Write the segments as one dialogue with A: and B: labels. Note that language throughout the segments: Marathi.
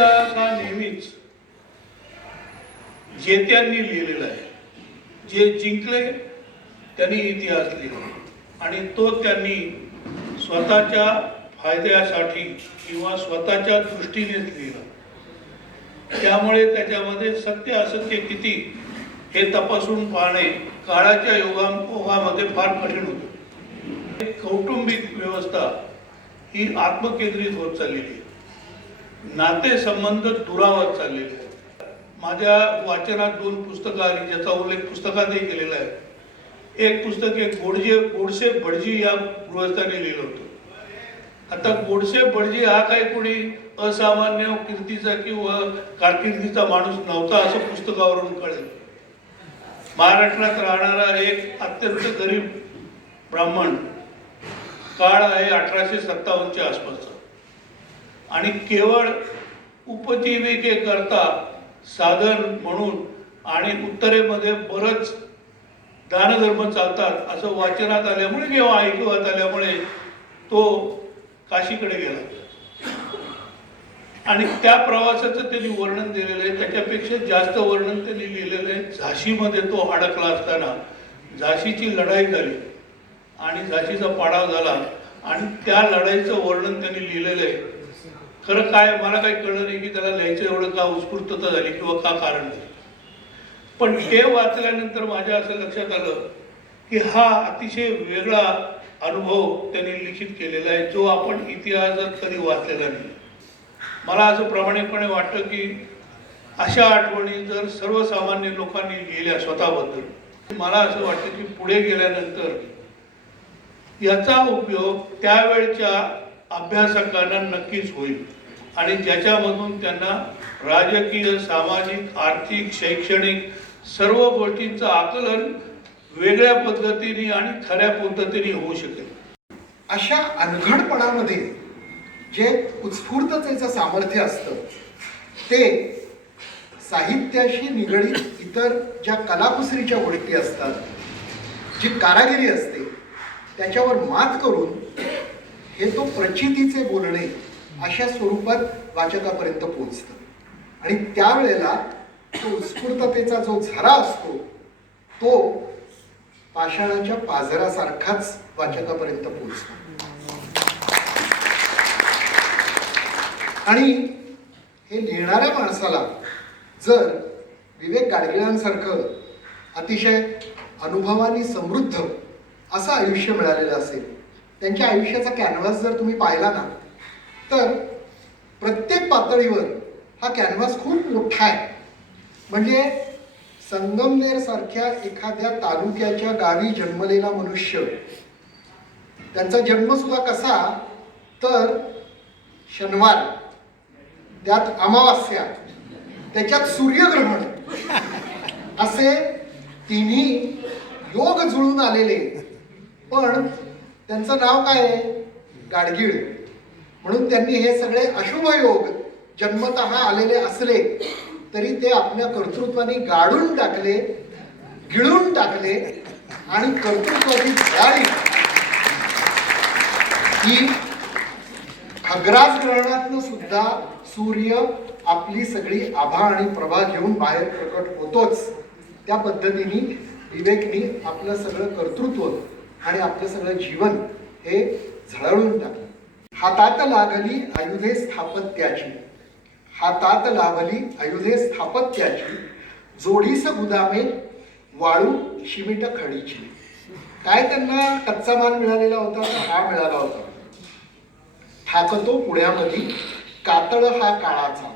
A: हा नेहमीच जेत्यांनी लिहिलेला आहे जे जिंकले त्यांनी इतिहास लिहिला. आणि तो त्यांनी स्वतःच्या फायद्यासाठी किंवा स्वतःच्या दृष्टीनेच लिहिला. त्यामुळे त्याच्यामध्ये सत्य असत्य किती हे तपासून पाहणे काळाच्या योगामध्ये फार कठीण होतं. कौटुंबिक व्यवस्था ही आत्मकेंद्रित होत चाललेली आहे. नातेसंबंध दुरावत चाललेले आहेत. माझ्या वाचनात दोन पुस्तकं आली ज्याचा उल्लेख पुस्तकातही केलेला आहे. एक पुस्तक एक गोडजे गोडसे भटजी या गृहस्थाने लिहिलं होतं. आता गोडसे भटजी हा काही कोणी असामान्य कीर्तीचा किंवा कारकिर्दीचा माणूस नव्हता असं पुस्तकावरून कळेल. महाराष्ट्रात राहणारा एक अत्यंत गरीब ब्राह्मण काळ आहे अठराशे सत्तावन्नच्या आसपासचा आणि केवळ उपजीविकेकरता साधन म्हणून आणि उत्तरेमध्ये बरंच दानधर्म चालतात असं वाचनात आल्यामुळे किंवा ऐकवत आल्यामुळे तो काशीकडे गेला. आणि त्या प्रवासाचं त्यांनी वर्णन दिलेलं आहे. त्याच्यापेक्षा जास्त वर्णन त्यांनी लिहिलेलं आहे. झाशीमध्ये तो अडकला असताना झाशीची लढाई झाली आणि झाशीचा पाडाव झाला. आणि त्या लढाईचं वर्णन त्यांनी लिहिलेलं आहे. खरं काय मला काही कळलं नाही की त्याला लिहायचं एवढं का उत्स्फूर्तता झाली किंवा का कारण झालं. पण हे वाचल्यानंतर माझ्या असं लक्षात आलं की हा अतिशय वेगळा अनुभव त्यांनी लिखित केलेला आहे जो आपण इतिहासात कधी वाचलेला नाही. मला असं प्रामाणिकपणे वाटतं की अशा आठवणी जर सर्वसामान्य लोकांनी लिहिल्या स्वतःबद्दल मला असं वाटतं की पुढे गेल्यानंतर याचा उपयोग त्यावेळच्या अभ्यासकांना नक्कीच होईल. आणि ज्याच्यामधून त्यांना राजकीय सामाजिक आर्थिक शैक्षणिक सर्व गोष्टींचं आकलन वेगळ्या पद्धतीने आणि खऱ्या पद्धतीने होऊ शकेल.
B: अशा अनघडपणामध्ये जे उत्स्फूर्ततेचं सामर्थ्य असतं ते साहित्याशी निगडीत इतर ज्या कलाकुसरीच्या गोष्टी असतात जी कारागिरी असते त्याच्यावर मात करून हे तो प्रचितीचे बोलणे अशा स्वरूपात वाचकापर्यंत पोहोचतं. आणि त्यावेळेला तो उत्स्फूर्ततेचा जो झरा असतो तो पाषाणाच्या पाझरासारखाच वाचकापर्यंत पोहोचतो. आणि हे लिहिणाऱ्या माणसाला जर विवेक गाडगिळांसारखं अतिशय अनुभवानी समृद्ध असं आयुष्य मिळालेलं असेल त्यांच्या आयुष्याचा कॅनव्हास जर तुम्ही पाहिला ना तर प्रत्येक पातळीवर हा कॅनव्हास खूप मोठा आहे. म्हणजे संगमनेर सारख्या एखाद्या तालुक्याच्या गावी जन्मलेला मनुष्य त्यांचा जन्मसुद्धा कसा? तर शनिवार त्यात अमावास्या त्याच्यात सूर्यग्रहण असे तिन्ही योग जुळून आलेले. पण त्यांचं नाव काय आहे? गाडगीळ. म्हणून त्यांनी हे सगळे अशुभ योग जन्मत आलेले असले तरी ते आपल्या कर्तृत्वाने गाडून टाकले गिळून टाकले आणि कर्तृत्वाची झळाळी ही अग्रास ग्रहणातनं सुद्धा सूर्य आपली सगळी आभा आणि प्रभा घेऊन बाहेर प्रकट होतोच. त्या पद्धतीने विवेकनी आपलं सगळं कर्तृत्व आणि आपलं सगळं जीवन हे झळळून टाकलं. हातात लागली आयुधे स्थापत्याची. हातात लाभली आयुधे स्थापत्याची. जोडीस गुदामे वाळू शिमिट खडीची. काय त्यांना कच्चा माल मिळालेला होता तर हा मिळाला होता. ठाकतो पुण्यामध्ये कातळ हा काळाचा.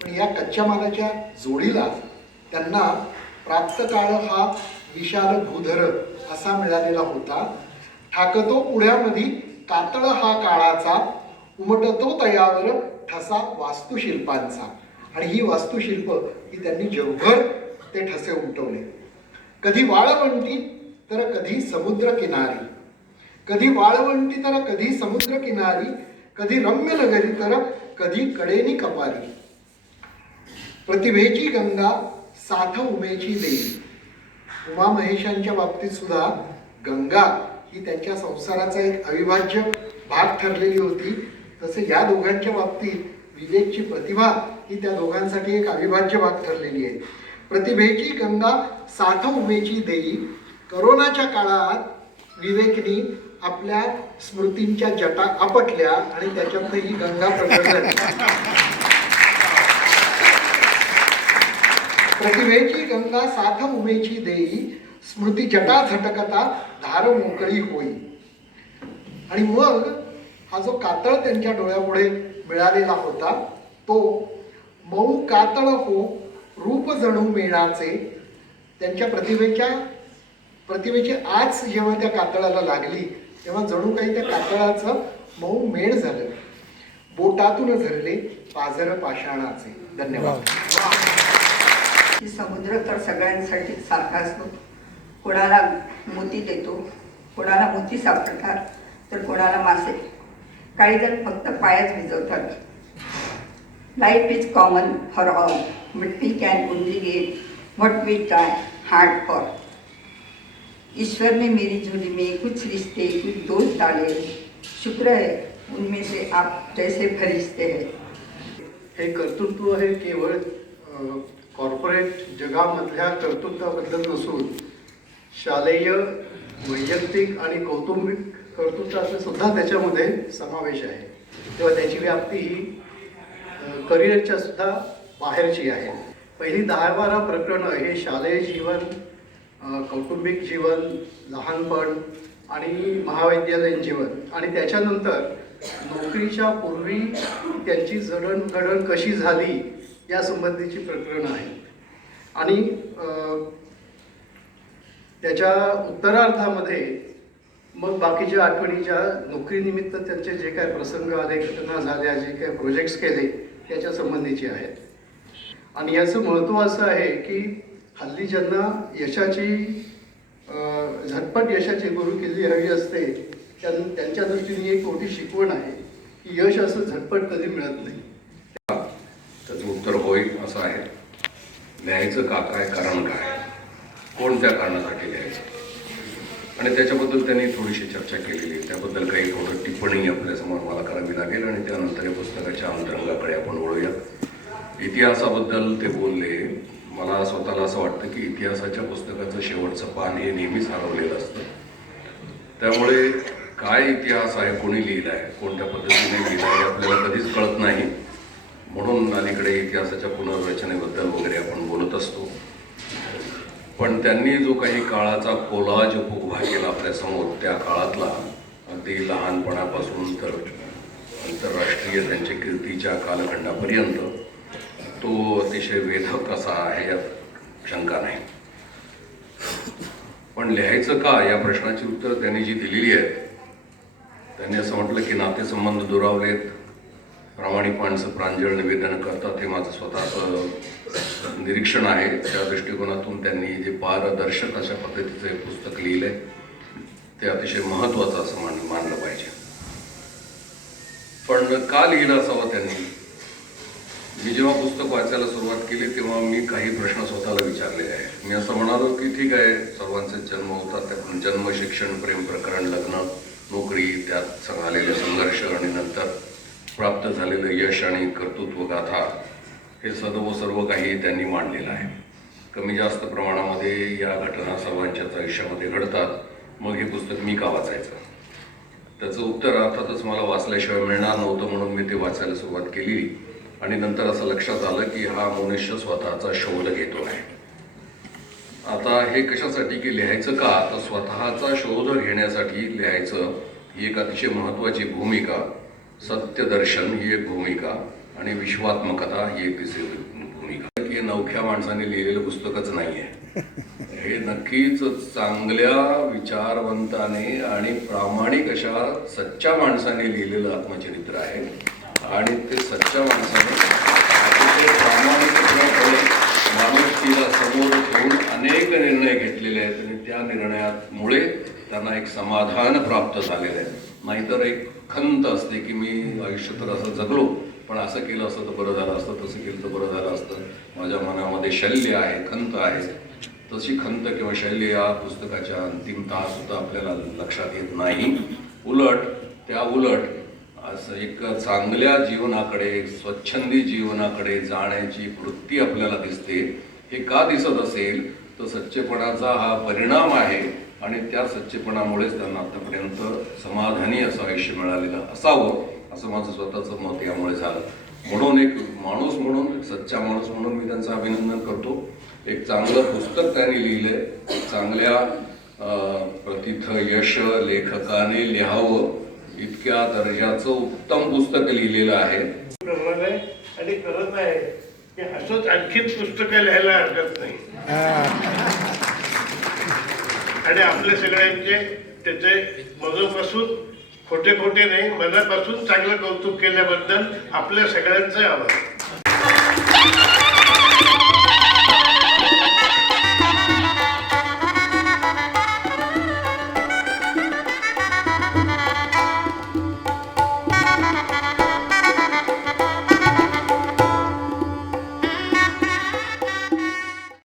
B: पण या कच्च्या मालाच्या जोडीला त्यांना प्राप्त काळ हा विशाल भूधर असा मिळालेला होता. ठाकतो पुण्यामध्ये कातळ हा काळाचा उमटतो तयावर ठसा वास्तुशिल्पांचा. आणि ही वास्तुशिल्प ही त्यांनी जगभर ते ठसे उमटवले. कधी वाळवंटी तर कधी समुद्र किनारी कधी वाळवंटी तर कधी समुद्र किनारी कधी रम्य नगरी तर कधी कडेनी कपारी. प्रतिभेची गंगा साथ उमेची देवी. उमा महेशांच्या बाबतीत सुद्धा गंगा ही त्यांच्या संसाराचा एक अविभाज्य भाग ठरलेली होती. तसे या दोघांच्या बाबतीत विवेकची प्रतिभा ही त्या दोघांसाठी एक अविभाज्य भाग ठरलेली आहे. प्रतिभेची गंगा साठ उमेची देई. करोनाच्या काळात विवेकनी आपल्या स्मृतींच्या जटा आपटल्या आणि त्याच्यातनं ही गंगा प्रकट झाली. प्रतिभेची गंगा साथ उमेची देई स्मृती जटा झटकता धार मोकळी होई. आणि मग हा जो कातळ त्यांच्या डोळ्यापुढे मिळालेला होता तो मऊ कातळ हो रूप जणू मेणाचे त्यांच्या प्रतिभेच्या प्रतिमेची आज जेव्हा त्या कातळाला लागली तेव्हा जणू काही त्या कातळाचं मऊ मेण झालं. बोटातून झरले पाझर पाषाणाचे. धन्यवाद.
C: समुद्र तर सगळ्यांसाठी सारखा असतो. कोणाला मोती देतो कोणाला मोती सापडतात तर कोणाला मासे. काही जण फक्त पायाच भिजवतात. Life is common for all but we can only get what we try hard for ईश्वर ने मेरी झोली में कुछ रिश्ते कुछ दोस्त डाले शुक्र है उनमें से आप जैसे फरिश्ते हैं।
B: हे कर्तृत्व हे केवळ कॉर्पोरेट जगामधल्या कर्तृत्वाबद्दल नसून शालेय वैयक्तिक आणि कौटुंबिक कर्तृत्वाचा सुद्धा त्याच्यामध्ये समावेश आहे. तेव्हा त्याची व्याप्ती ही करिअरच्या सुद्धा बाहेरची आहे. पहिली दहा बारा प्रकरणं हे शालेय जीवन कौटुंबिक जीवन लहानपण आणि महाविद्यालयीन जीवन आणि त्याच्यानंतर नोकरीच्या पूर्वी त्यांची जडणघडण कशी झाली या संबंधीची प्रकरणं आहेत आणि त्याच्या उत्तरार्धामध्ये मग बाकीच्या आठवणीच्या नोकरीनिमित्त त्यांचे जे काय प्रसंग आले घटना झाल्या जे काय प्रोजेक्ट्स केले त्याच्या संबंधीचे आहेत. आणि याचं महत्त्व असं आहे की हल्ली ज्यांना यशाची झटपट यशाची गुरु किल्ली हवी असते त्यां- त्यांच्या दृष्टीने एक मोठी शिकवण आहे की यश असं झटपट कधी मिळत नाही
D: त्याचं उत्तर होय असं आहे लिहायचं का काय कारण काय? कोणत्या कारणासाठी लिहायचं आणि त्याच्याबद्दल त्यांनी थोडीशी चर्चा केलेली आहे. त्याबद्दल काही थोडं टिप्पणी आपल्यासमोर मला करावी लागेल आणि त्यानंतर या पुस्तकाच्या अंतरंगाकडे आपण वळूया. इतिहासाबद्दल ते बोलले. मला स्वतःला असं वाटतं की इतिहासाच्या पुस्तकाचं शेवटचं पान हे नेहमीच हरवलेलं असतं. त्यामुळे काय इतिहास आहे कोणी लिहिला आहे कोणत्या पद्धतीने लिहिला आहे आपल्याला कधीच कळत नाही. म्हणून अलीकडे इतिहासाच्या पुनर्रचनेबद्दल वगैरे आपण बोलत असतो. पण त्यांनी जो काही काळाचा कोलाज उभा केला आपल्यासमोर त्या काळातला अगदी लहानपणापासून तर आंतरराष्ट्रीय त्यांच्या कीर्तीच्या कालखंडापर्यंत तो अतिशय वेधक असा आहे यात शंका नाही. पण लिहायचं का? या प्रश्नाची उत्तर त्यांनी जी दिलेली आहेत त्यांनी असं म्हटलं की नातेसंबंध दुरावलेत प्रामाणिक माणसं प्रांजळ निवेदन करतात हे माझं स्वतःचं निरीक्षण आहे. त्या दृष्टिकोनातून त्यांनी जे पारदर्शक अशा पद्धतीचं हे पुस्तक लिहिलंय ते अतिशय महत्त्वाचं असं मान मानलं पाहिजे. पण का लिहिलं असावं त्यांनी? मी जेव्हा पुस्तक वाचायला सुरुवात केली तेव्हा मी काही प्रश्न स्वतःला विचारलेले आहे. मी असं म्हणालो की ठीक आहे सर्वांचे जन्म होतात त्यातून जन्म शिक्षण प्रेम प्रकरण लग्न नोकरी त्यात आलेले संघर्ष आणि नंतर प्राप्त झालेलं यश आणि कर्तृत्व गाथा हे सर्व सर्व काही त्यांनी मांडलेलं आहे. कमी जास्त प्रमाणामध्ये या घटना सर्वांच्याच आयुष्यामध्ये घडतात. मग हे पुस्तक मी का वाचायचं? त्याचं उत्तर अर्थातच मला वाचल्याशिवाय मिळणार नव्हतं म्हणून मी ते वाचायला सुरुवात केली. आणि नंतर असं लक्षात आलं की हा मनुष्य स्वतःचा शोध घेतो आहे. आता हे कशासाठी की लिहायचं का? तर स्वतःचा शोध घेण्यासाठी लिहायचं ही एक अतिशय महत्त्वाची भूमिका सत्यदर्शन ही एक भूमिका आणि विश्वात्मकता ही एक तिसरी भूमिका. की हे नवख्या माणसाने लिहिलेलं पुस्तकच नाही आहे हे नक्कीच चांगल्या विचारवंताने आणि प्रामाणिक अशा सच्च्या माणसाने लिहिलेलं आत्मचरित्र आहे. आणि ते सच्च्या माणसाने प्रामाणिकपणे माणुसकीला समोर ठेवून अनेक निर्णय घेतलेले आहेत आणि त्या निर्णयामुळे त्यांना एक समाधान प्राप्त झालेलं आहे. नाहीतर एक खंत असते की मी आयुष्य तर असं जगलो पण असं केलं असतं तर बरं झालं असतं तसं केलं तर बरं झालं असतं. माझ्या मनामध्ये शल्य आहे खंत आहे. तशी खंत किंवा शैल्य या पुस्तकाच्या अंतिम सुद्धा आपल्याला लक्षात येत नाही. उलट त्या उलट असं एक चांगल्या जीवनाकडे स्वच्छंदी जीवनाकडे जाण्याची वृत्ती आपल्याला दिसते. हे का दिसत असेल? तर सच्चेपणाचा हा परिणाम आहे आणि त्या सच्चेपणामुळेच त्यांना आतापर्यंत समाधानी असं आयुष्य मिळालेलं असावं असं माझं स्वतःचं मत यामुळे झालं. म्हणून एक माणूस म्हणून एक सच्चा माणूस म्हणून मी त्यांचं अभिनंदन करतो. एक चांगलं पुस्तक त्यांनी लिहिलंय. चांगल्या प्रथित यश लेखकाने लिहावं. इतक्या दर्जाचं उत्तम पुस्तक लिहिलेलं
E: आहे. आणि करत आहे की असंच आणखीन पुस्तकं लिहायला हरकत नाही. आणि आपल्या सगळ्यांचे त्याचे मनापासून खोटे खोटे नाही मनापासून चांगलं कौतुक केल्याबद्दल आपल्या सगळ्यांचे आभार.